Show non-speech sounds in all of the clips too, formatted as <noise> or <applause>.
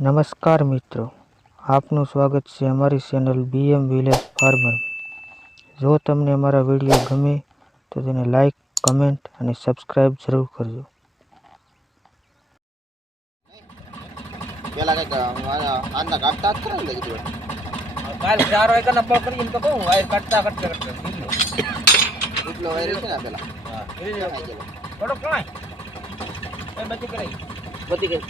નમસ્કાર મિત્રો આપનું સ્વાગત છે અમારી ચેનલ બીએમ વિલેજ ફાર્મર જો તમને અમારા વિડીયો ગમે તો તેને લાઈક કમેન્ટ અને સબસ્ક્રાઈબ જરૂર કરજો પેલા કઈક આજના કાઢતા જ ખરા ને કીધું કાલ ચાર વાગ્યાના પળ કરીને તો કહું વાયર કાઢતા કાઢતા કાઢતા નીકળ્યો. એટલો વાયરસ છે ને આ પેલા હા, કરી દેવાય ચલો થોડોક કણાય. એ બચી કરાઈ. બધી ગઈ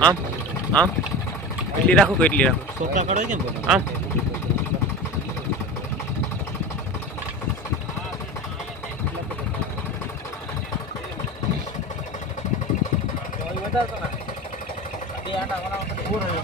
આમ આમ. એટલી રાખો કે એટલી રાખો? આમ. ઓય વધારે તો ના. બે આટા બનાવો તો પૂરો રહ્યો.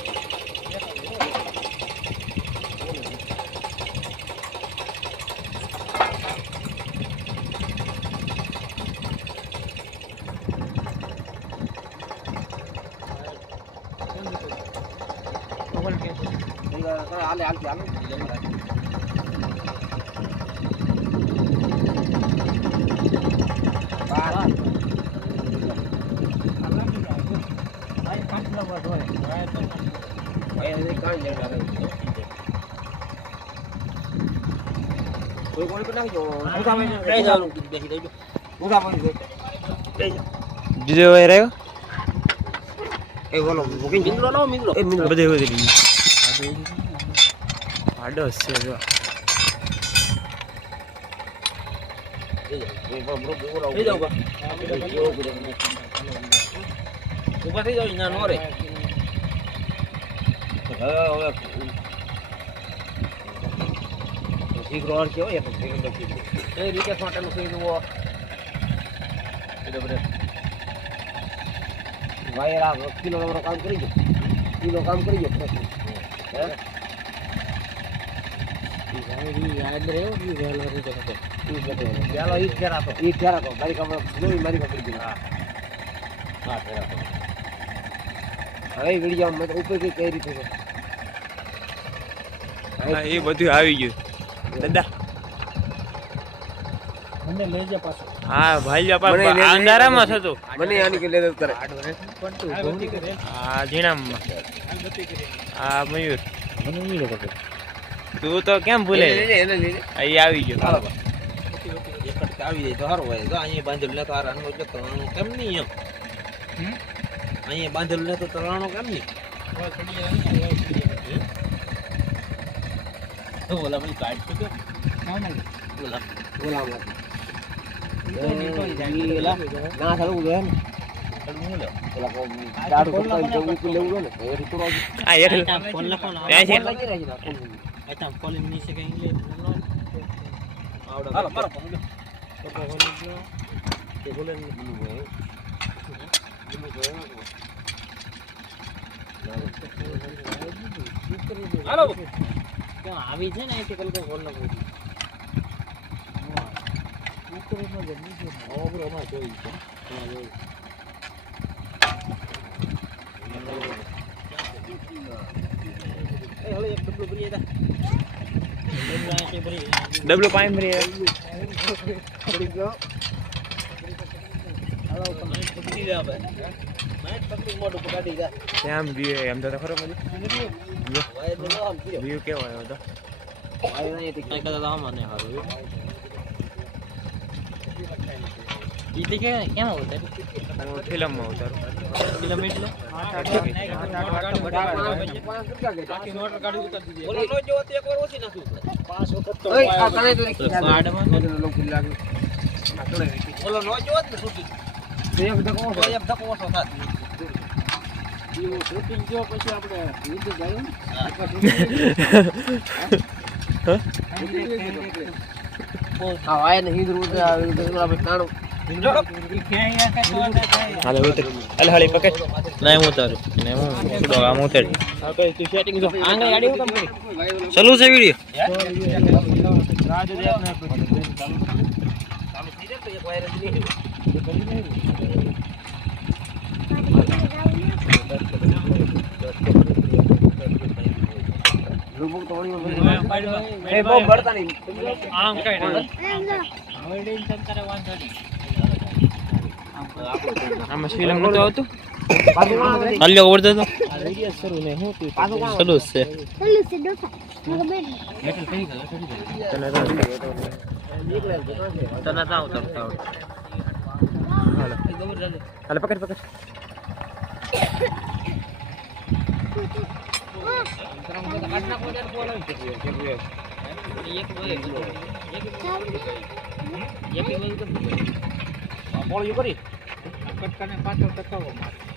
ન થતા હવે તો બધા બનાવો. થઈ ગયું. એ તમારી હોય ને? થઈ ગયું. થઈ ગયું. કાઢો. હા. બહુ બધો વધારે. બાંધી દેવું કઈ જણો વાયર. હાલે હાલતી હાલે બાર વાયર કાઢી લેવા કોઈ કોઈ પણ નાખજો મોટા ભાઈ કઈ જવાનું બેસી દેજો મોટા ભાઈ બીજો વાયર આવ્યો એ બોલો બુકિંગ મિંદલો નો મિંદલો એ મિંદલો બધે વધી ગયું આડો છે જો વાયર આ કિલો નંબર કામ કરી દો. કિલો કામ કરી ચાલો ઈ ફેરા તો ઈ ફેરા તો મારી ખબર જોઈ મારી ખબર પડી ગઈ હા ફેરા તો હવે વીડિયો મેં ઉપર કઈ કઈ રીતે છે એ બધું આવી ગયું. દાદા. મને લઈ જા પાછો. હા ભાઈ અંધારામાં થતું મને આની કે લેદર કરે. આ ઝીણામાં આ મયુર. તું તો કેમ ભૂલે ઈ આવી ગયો આવી જાય તો સારું હોય તો અહીંયા બાંધેલું ને તો આ રાનું એટલે તળાણું કેમ નહીં એમ અહીંયા બાંધેલું ને તો તળાણું કેમ નહીં તો ઓલા ભાઈ કાઢ તો ઓલા બોલા ઓલા ના ચાલુ ગયો ને કડવું લે પેલા કો કે લેવું હોય ને એ રીતો રાજ આ એક ફોન લખવાનો ત્યાં છે? લાગી રહી છે આતા કોલિંગની છે કઈ લે આવડે હાલો મારો હાલો આવી છે ને અહીંથી કલકો ખોલ નાખો એ હવે એક ડબલું ભરી દે ડબલું પાણી ભરી પડી મોઢું પકડી દે આમ વ્યૂ એમ તો ખરો બધું. વાય કેવો આવ્યો તો? વાય અહીંયાથી કઈ કદાચ આમાં નહીં હારું ઈ કે કેમ ઉતાર ફિલ્મમાં ઉતારું. ફિલ્મ એટલે? ઓલો નો જોવો તો એક વાર ઓછી નાખવું પડે ઓય આ તને તો કાર્ડમાં લોકો લાગે ઓલો નો જોવો જ ને છૂટી એક આવે તો એક ધક્કો ઓછો થાત શૂટિંગ જો પછી આપણે યુદ્ધ <laughs> જાય હા. વાય ને હિન્દુ આપણે તાણું. હાલે ઉતર. હાલે હાલે પકડ. ના હું ઉતારું. ને હું છોડો આમ ઉતર. ચાલુ છે વીડિયો? આમ કઈ આમાં ફિલ્મ નતો આવતું? હાલ્યો ઓવર દે તો શરૂ ને હું તું ચાલુ છે હાલે હાલે પકડ. પકડ પોળિયું કરી. કટકાને પાછળ ટકાવવા માર